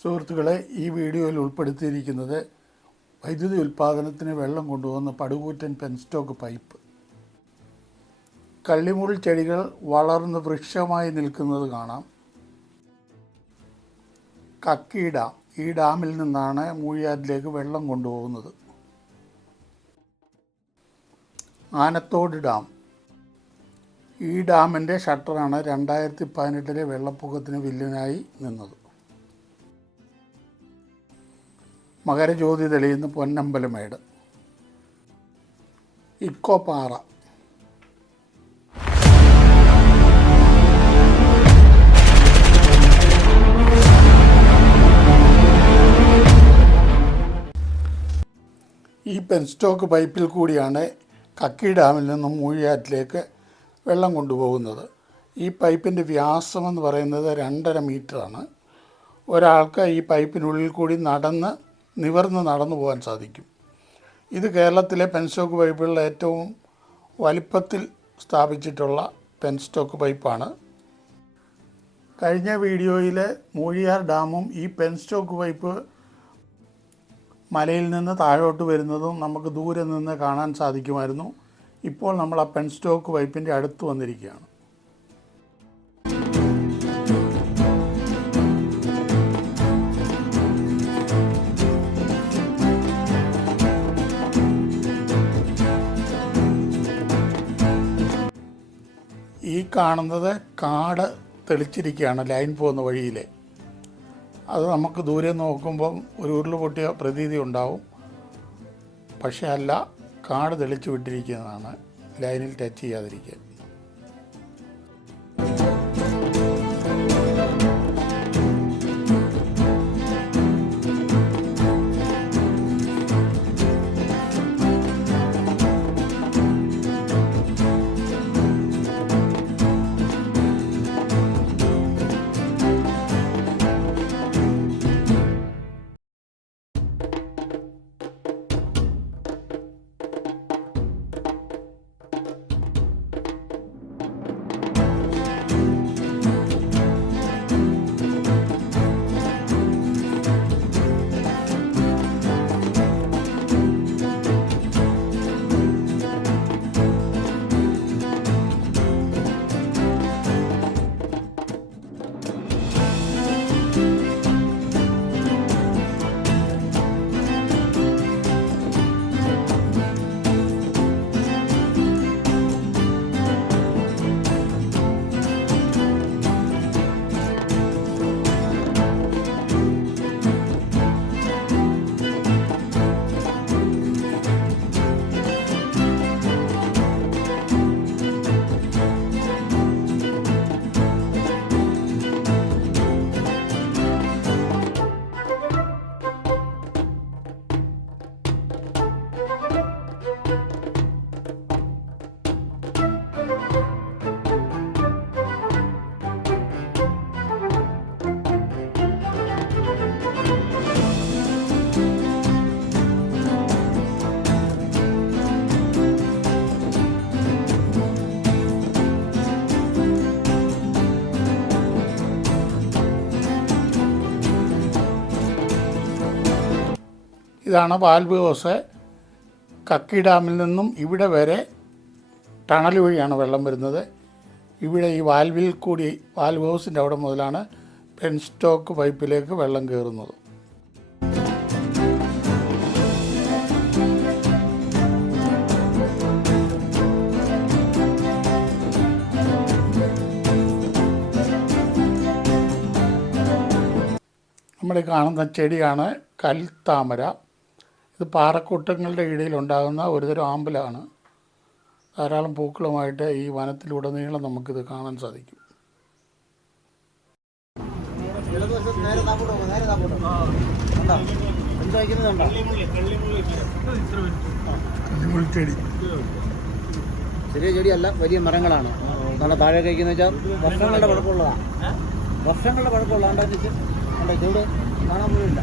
സുഹൃത്തുക്കളെ, ഈ വീഡിയോയിൽ ഉൾപ്പെടുത്തിയിരിക്കുന്നത് വൈദ്യുതി ഉൽപ്പാദനത്തിന് വെള്ളം കൊണ്ടുപോകുന്ന പടുകൂറ്റൻ പെൻസ്റ്റോക്ക് പൈപ്പ്. കള്ളിമുൾ ചെടികൾ വളർന്ന് വൃക്ഷമായി നിൽക്കുന്നത് കാണാം. കക്കി ഡാം, ഈ ഡാമിൽ നിന്നാണ് മൂഴിയാറ്റിലേക്ക് വെള്ളം കൊണ്ടുപോകുന്നത്. ആനത്തോട് ഡാം, ഈ ഡാമിൻ്റെ ഷട്ടറാണ് 2018 വെള്ളപ്പൊക്കത്തിന് വില്ലനായി നിന്നത്. മകരജ്യോതി തെളിയുന്ന പൊന്നമ്പലമേട്. ഇക്കോപ്പാറ, ഈ പെൻസ്റ്റോക്ക് പൈപ്പിൽ കൂടിയാണ് കക്കി ഡാമിൽ നിന്നും മൂഴിയാറ്റിലേക്ക് വെള്ളം കൊണ്ടുപോകുന്നത്. ഈ പൈപ്പിൻ്റെ വ്യാസമെന്ന് പറയുന്നത് 2.5 മീറ്ററാണ്. ഒരാൾക്ക് ഈ പൈപ്പിനുള്ളിൽ കൂടി നിവർന്ന് നടന്നു പോകാൻ സാധിക്കും. ഇത് കേരളത്തിലെ പെൻസ്റ്റോക്ക് പൈപ്പുകളിൽ ഏറ്റവും വലിപ്പത്തിൽ സ്ഥാപിച്ചിട്ടുള്ള പെൻസ്റ്റോക്ക് പൈപ്പാണ്. കഴിഞ്ഞ വീഡിയോയിൽ മൂഴിയാർ ഡാമും ഈ പെൻസ്റ്റോക്ക് പൈപ്പ് മലയിൽ നിന്ന് താഴോട്ട് വരുന്നതും നമുക്ക് ദൂരെ നിന്ന് കാണാൻ സാധിക്കുമായിരുന്നു. ഇപ്പോൾ നമ്മൾ ആ പെൻസ്റ്റോക്ക് പൈപ്പിൻ്റെ അടുത്ത് വന്നിരിക്കുകയാണ്. ഈ കാണുന്നത് കാട് തെളിച്ചിരിക്കുകയാണ് ലൈൻ പോകുന്ന വഴിയിൽ. അത് നമുക്ക് ദൂരെ നോക്കുമ്പം ഒരു ഉരുൾ പൊട്ടിയ പ്രതീതി ഉണ്ടാവും. പക്ഷേ അല്ല, കാട് തെളിച്ചു വിട്ടിരിക്കുന്നതാണ് ലൈനിൽ ടച്ച് ചെയ്യാതിരിക്കാൻ. ഇതാണ് വാൽവ് ഹൗസ്. കക്കി ഡാമിൽ നിന്നും ഇവിടെ വരെ ടണൽ വഴിയാണ് വെള്ളം വരുന്നത്. ഇവിടെ ഈ വാൽവ് ഹൗസിൻ്റെ അവിടെ മുതലാണ് പെൻസ്റ്റോക്ക് പൈപ്പിലേക്ക് വെള്ളം കയറുന്നത്. നമ്മൾ കാണുന്ന ചെടിയാണ് കൽത്താമര. ഇത് പാറക്കൂട്ടങ്ങളുടെ ഇടയിൽ ഉണ്ടാകുന്ന ഒരുതരം ആമ്പലാണ്. ധാരാളം പൂക്കളുമായിട്ട് ഈ വനത്തിലുടനീളം നമുക്കിത് കാണാൻ സാധിക്കും. ചെടി ചെറിയ ചെടിയല്ല, വലിയ മരങ്ങളാണ്. നല്ല താഴെ കഴിക്കുന്ന വെച്ചാൽ വർഷങ്ങളുടെ പഴക്കമുള്ളതാണ്. വർഷങ്ങളുടെ പഴക്കമുള്ളതാണ്ട് ഇവിടെ കാണാൻ പോലില്ല.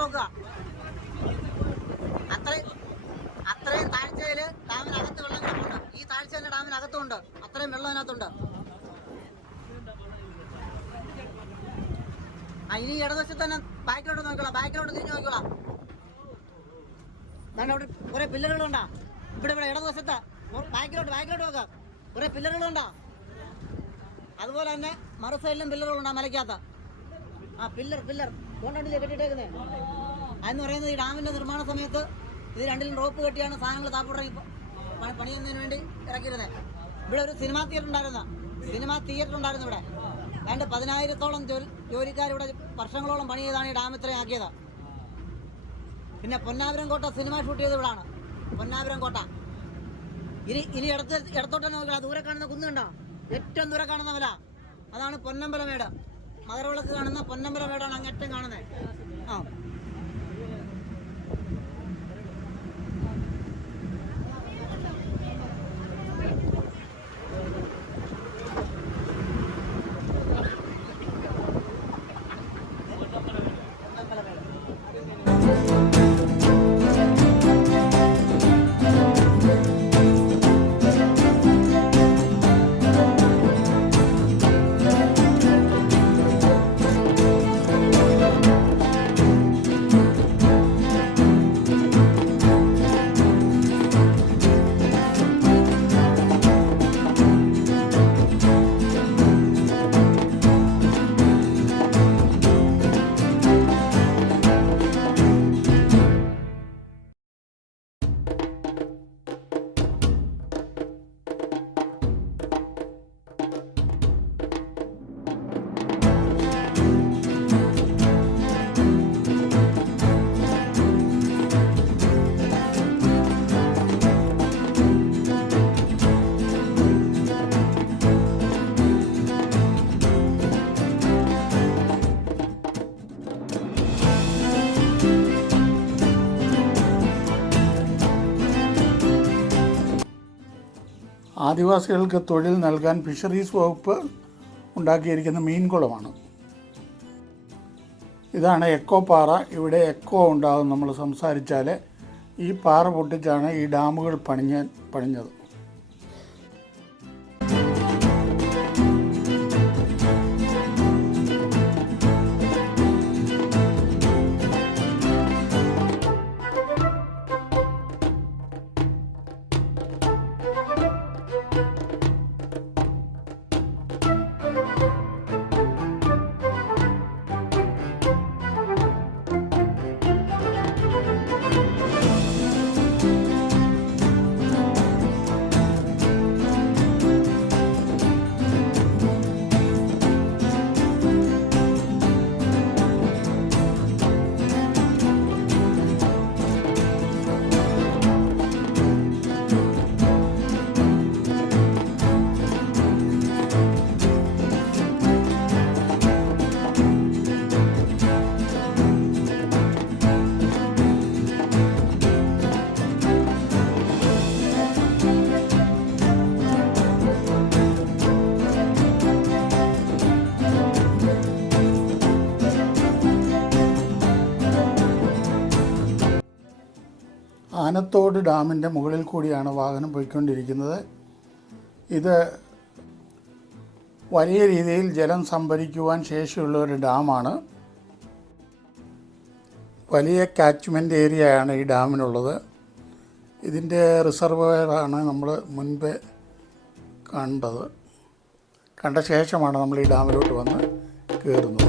നോക്കുക. അത്രയും താഴ്ചയിൽ ഡാമിനകത്ത് വെള്ളം കിടപ്പുണ്ട്. ഈ താഴ്ച തന്നെ ഡാമിനകത്തുണ്ട്. അത്രയും വെള്ളം അതിനകത്തുണ്ട്. ഇനി ഇടതുവശത്ത് തന്നെ ബാക്കിലോട്ട് നോക്കിക്കോളാം. ബാക്കിലോട്ട് തിരിഞ്ഞു നോക്കിക്കോളാം. അവിടെ കുറെ പില്ലറുകളുണ്ടാ. ഇവിടെ ഇടതുവശത്ത് ബാക്കിലോട്ട് നോക്കാം. കുറെ പില്ലറുകളുണ്ടാ. അതുപോലെ തന്നെ മറു സൈഡിലും പില്ലറുകളുണ്ടാ മലയ്ക്കകത്ത്. പില്ലർ കൊണ്ടില്ലേ കെട്ടിയിട്ടേക്കുന്നേ. അതെന്ന് പറയുന്നത് ഈ ഡാമിന്റെ നിർമ്മാണ സമയത്ത് ഇത് രണ്ടിലും റോപ്പ് കെട്ടിയാണ് സാധനങ്ങൾ താപ്പോട്ടിറങ്ങി പണിയുന്നതിന് വേണ്ടി ഇറക്കിയിരുന്നത്. ഇവിടെ ഒരു സിനിമാ തിയേറ്റർ ഉണ്ടായിരുന്നു. ഇവിടെ ഏതാണ്ട് 10,000-ഓളം ജോലിക്കാരിവിടെ വർഷങ്ങളോളം പണി ചെയ്താണ് ഈ ഡാം ഇത്രയും ആക്കിയത്. പിന്നെ പൊന്നാപുരം കോട്ട സിനിമ ഷൂട്ട് ചെയ്ത് ഇവിടാണ്. പൊന്നാപുരം കോട്ട. ഇനി ഇടത്തോട്ട് തന്നെ നോക്കുക. ദൂരെ കാണുന്ന കുന്നുണ്ടോ? ഏറ്റവും ദൂരെ കാണുന്ന മല അതാണ് പൊന്നമ്പലമേട്. മകരവിളക്ക് കാണുന്ന പൊന്നമ്പലമേടാണ് അങ്ങേറ്റം കാണുന്നത്. ആദിവാസികൾക്ക് തൊഴിൽ നൽകാൻ ഫിഷറീസ് വകുപ്പ് ഉണ്ടാക്കിയിരിക്കുന്ന മീൻകുളമാണ്. ഇതാണ് എക്കോ പാറ. ഇവിടെ എക്കോ ഉണ്ടാകും. നമ്മൾ സംസാരിച്ചാൽ ഈ പാറ പൊട്ടിച്ചാണ് ഈ ഡാമുകൾ പണിഞ്ഞത്. ആനത്തോട് ഡാമിൻ്റെ മുകളിൽ കൂടിയാണ് വാഹനം പോയിക്കൊണ്ടിരിക്കുന്നത്. ഇത് വലിയ രീതിയിൽ ജലം സംഭരിക്കുവാൻ ശേഷിയുള്ള ഒരു ഡാമാണ്. വലിയ കാച്ച്മെൻറ്റ് ഏരിയയാണ് ഈ ഡാമിനുള്ളത്. ഇതിൻ്റെ റിസർവോയറാണ് നമ്മൾ മുൻപേ കണ്ട ശേഷമാണ് നമ്മൾ ഈ ഡാമിലോട്ട് വന്ന് കയറുന്നത്.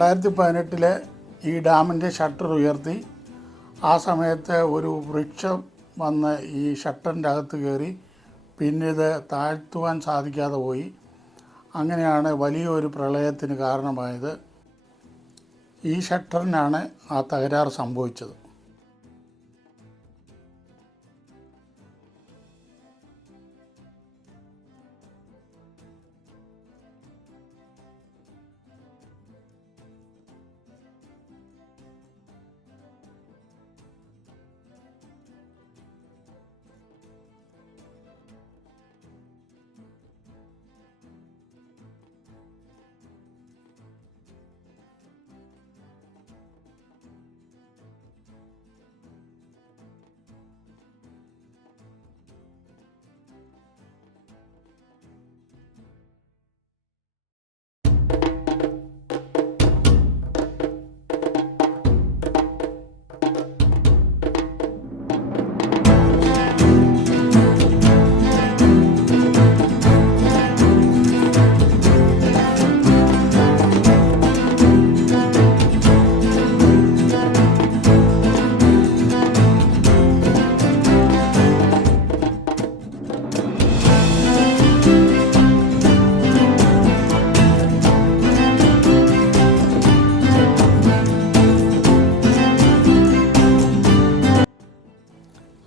2018 ഈ ഡാമിൻ്റെ ഷട്ടർ ഉയർത്തി. ആ സമയത്ത് ഒരു വൃക്ഷം വന്ന് ഈ ഷട്ടറിൻ്റെ അകത്ത് കയറി, പിന്നെ ഇത് താഴ്ത്തുവാൻ സാധിക്കാതെ പോയി. അങ്ങനെയാണ് വലിയൊരു പ്രളയത്തിന് കാരണമായത്. ഈ ഷട്ടറിനാണ് ആ തകരാറ് സംഭവിച്ചത്.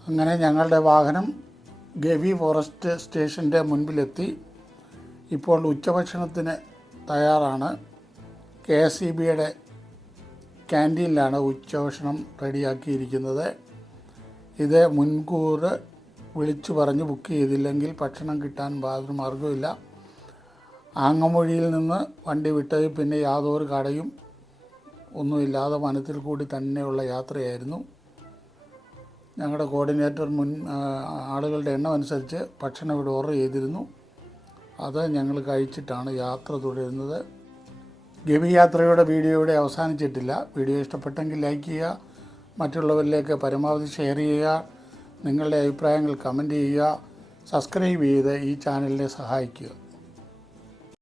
അങ്ങനെ ഞങ്ങളുടെ വാഹനം ഗവി ഫോറസ്റ്റ് സ്റ്റേഷൻ്റെ മുൻപിലെത്തി. ഇപ്പോൾ ഉച്ചഭക്ഷണത്തിന് തയ്യാറാണ്. KSEBയുടെ ക്യാൻറ്റീനിലാണ് ഉച്ചഭക്ഷണം റെഡിയാക്കിയിരിക്കുന്നത്. ഇത് മുൻകൂർ വിളിച്ചു പറഞ്ഞ് ബുക്ക് ചെയ്തില്ലെങ്കിൽ ഭക്ഷണം കിട്ടാൻ യാതൊരു മാർഗ്ഗമില്ല. ആങ്ങമൊഴിയിൽ നിന്ന് വണ്ടി വിട്ടത് പിന്നെ യാതൊരു കടയും ഒന്നുമില്ലാതെ വനത്തിൽ കൂടി തന്നെയുള്ള യാത്രയായിരുന്നു. ഞങ്ങളുടെ കോർഡിനേറ്റർ ആളുകളുടെ എണ്ണം അനുസരിച്ച് ഭക്ഷണം ഇവിടെ ഓർഡർ ചെയ്തിരുന്നു. അത് ഞങ്ങൾ കഴിച്ചിട്ടാണ് യാത്ര തുടരുന്നത്. ഗവി യാത്രയുടെ വീഡിയോ ഇവിടെ അവസാനിച്ചിട്ടില്ല. വീഡിയോ ഇഷ്ടപ്പെട്ടെങ്കിൽ ലൈക്ക് ചെയ്യുക, മറ്റുള്ളവരിലേക്ക് പരമാവധി ഷെയർ ചെയ്യുക, നിങ്ങളുടെ അഭിപ്രായങ്ങൾ കമൻറ്റ് ചെയ്യുക, സബ്സ്ക്രൈബ് ചെയ്ത് ഈ ചാനലിനെ സഹായിക്കുക.